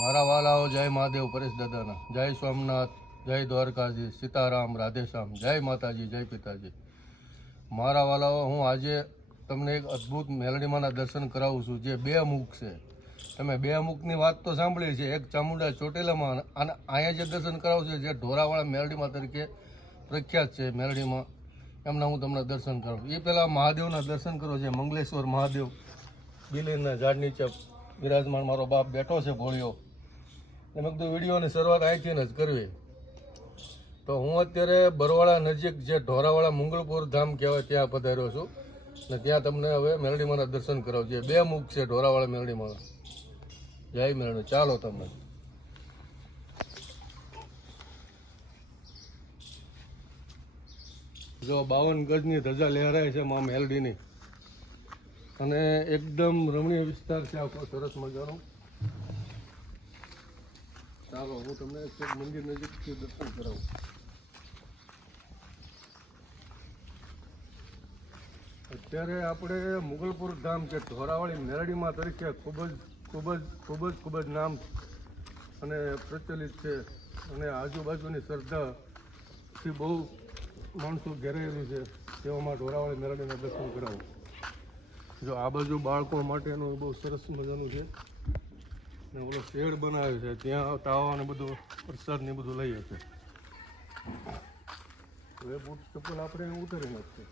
મારા વાલાઓ જય મહાદેવ પરેશ દાદાના, જય સોમનાથ, જય દ્વારકાજી, સીતારામ, રાધેશ્યામ, જય માતાજી, જય પિતાજી. મારા વાલાઓ, હું આજે તમને એક અદ્ભુત મેલડીમાના દર્શન કરાવું છું, જે બે મુખ છે. તમે બે મુખની વાત તો સાંભળી છે, એક ચામુંડા ચોટીલામાં, અને અહીંયા જે દર્શન કરાવું છે જે ઢોરાવાળા મેલડીમાં તરીકે પ્રખ્યાત છે મેલડીમાં, એમના હું તમને દર્શન કરાવું. એ પહેલાં મહાદેવના દર્શન કરો છે. મંગલેશ્વર મહાદેવ બિલીના ઝાડ નીચે બિરાજમાન મારો બાપ બેઠો છે ભોળિયો. મેં કીધું વિડીયોની શરૂઆત અહીંથી જ કરવી. તો હું અત્યારે બરવાળા નજીક જે ઢોરાવાળા મંગળપુર ધામ કહેવાય ત્યાં પધાર્યો છું, અને ત્યાં તમને હવે મેલડીમાના દર્શન કરાવું છે. બે મુખ છે ઢોરાવાળા મેલડીમાના. જય મેલડી. ચાલો તમને. જો 52 ગજની ધજા લહેરાય છે માં મેલડીની, અને એકદમ રમણીય વિસ્તાર છે આખો, સરસ મજાનો. ચાલો હું તમને મંદિર નજીકથી દર્શન કરાવું. અત્યારે આપણે મુગલપુર ધામ કે ઢોરાવાળી મેલડીમાં તરીકે ખૂબ જ નામ અને પ્રચલિત છે, અને આજુબાજુની શ્રદ્ધાથી બહુ માણસો ઘેરાયેલું છે. તેવામાં ઢોરાવાળી મેલડીના દર્શન કરાવું. જો આ બાજુ બાળકો માટેનું બહુ સરસ મજાનું છે, ને ઓલો શેડ બનાવ્યો છે, ત્યાં તાવા ને બધું પ્રસાદ ને બધું લઈએ છે. હવે બૂટ ચપ્પલ આપણે ઉતારી નાખીએ.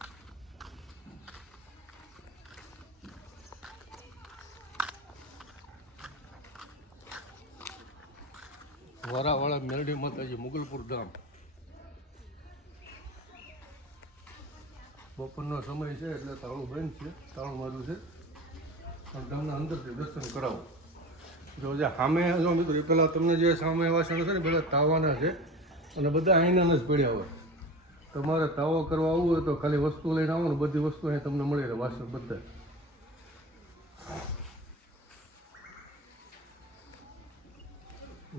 વરાવાળા મેલડી માતાજી મુગલપુર ધામ. બપોરનો સમય છે એટલે તાળું બંધ છે, તાળું મારું છે, પણ તમને અંદરથી દર્શન કરાવો. જો જે સામે જો મિત્રો, એ પહેલાં તમને જે સામે વાસણ છે ને બધા તાવાના છે, અને બધા અહીંના જ પડ્યા હોય. તમારે તાવો કરવા આવવું હોય તો ખાલી વસ્તુ લઈને આવો ને, બધી વસ્તુ અહીં તમને મળી રહે, વાસણ બધા.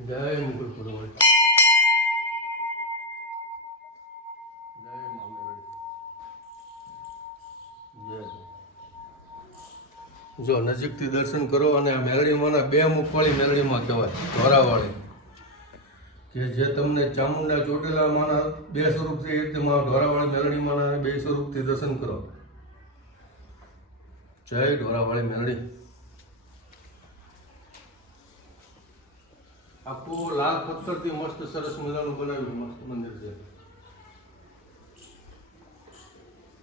જય મુગલપુર હોય. જો નજીકથી દર્શન કરો, અને આ મેલડીમાંના બે મુખવાળી મેલડીમાં કહેવાય ઢોરાવાળી, કે જે તમને ચામુંડા ચોટીલામાંના બે સ્વરૂપ છે, એ રીતે ઢોરાવાળી મેલડીમાંના બે સ્વરૂપથી દર્શન કરો. જય ઢોરાવાળી મેલડી. આખું લાલ પથ્થરથી મસ્ત સરસ મજાનું બનાવ્યું મસ્ત મંદિર છે,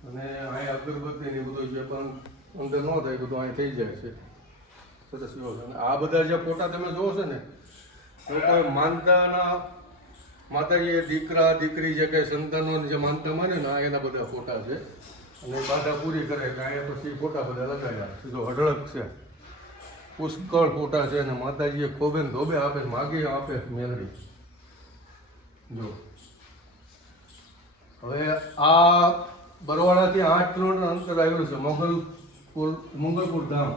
અને અહીંયા અગરબત્તી ને બધું જે પણ અંદર ન થાય બધું અહીં થઈ જાય છે. સરસ વ્યવસ્થા. આ બધા જે ફોટા તમે જોવો છો ને, લોકો માનતાના માતાજી દીકરા દીકરી જે કંઈ સંતાનો જે માનતા માને ને, એના બધા ફોટા છે, અને બાધા પૂરી કરે કે અહીંયા પછી ફોટા બધા લગાવ્યા. જો અઢળક છે, પુષ્કળ ફોટા છે, અને માતાજીએ ખોબે ધોબે આપે, માગી આપે મેલડી. જો હવે આ બરવાળાથી 8 કિલોમીટર અંતર આવેલું છે મંગલપુર ધામ,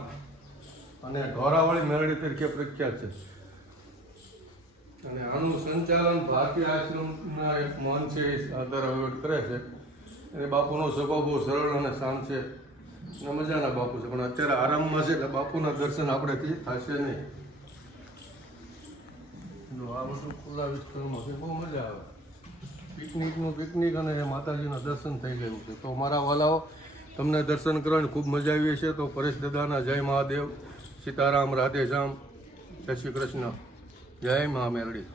અને ઢોરાવાળી મેલડી તરીકે પ્રખ્યાત છે. અને આનું સંચાલન ભારતીય આશ્રમના એક મહંત છે, એ આધાર વહીવટ કરે છે. અને બાપુનો સ્વભાવ બહુ સરળ અને શાંત છે, અને મજાના બાપુ છે, પણ અત્યારે આરામમાં છે, એટલે બાપુના દર્શન આપણેથી થશે નહીં. જો આ બધું ખુલ્લા વિસ્તારમાં છે, બહુ મજા આવે. પિકનિક અને માતાજીના દર્શન થઈ ગયું છે. તો મારા વાલાઓ, તમને દર્શન કરવાની ખૂબ મજા આવી છે. તો પરેશ દાદાના જય મહાદેવ, સીતારામ, રાધેશ્યામ, જય શ્રી કૃષ્ણ, જય મહા મેલડી.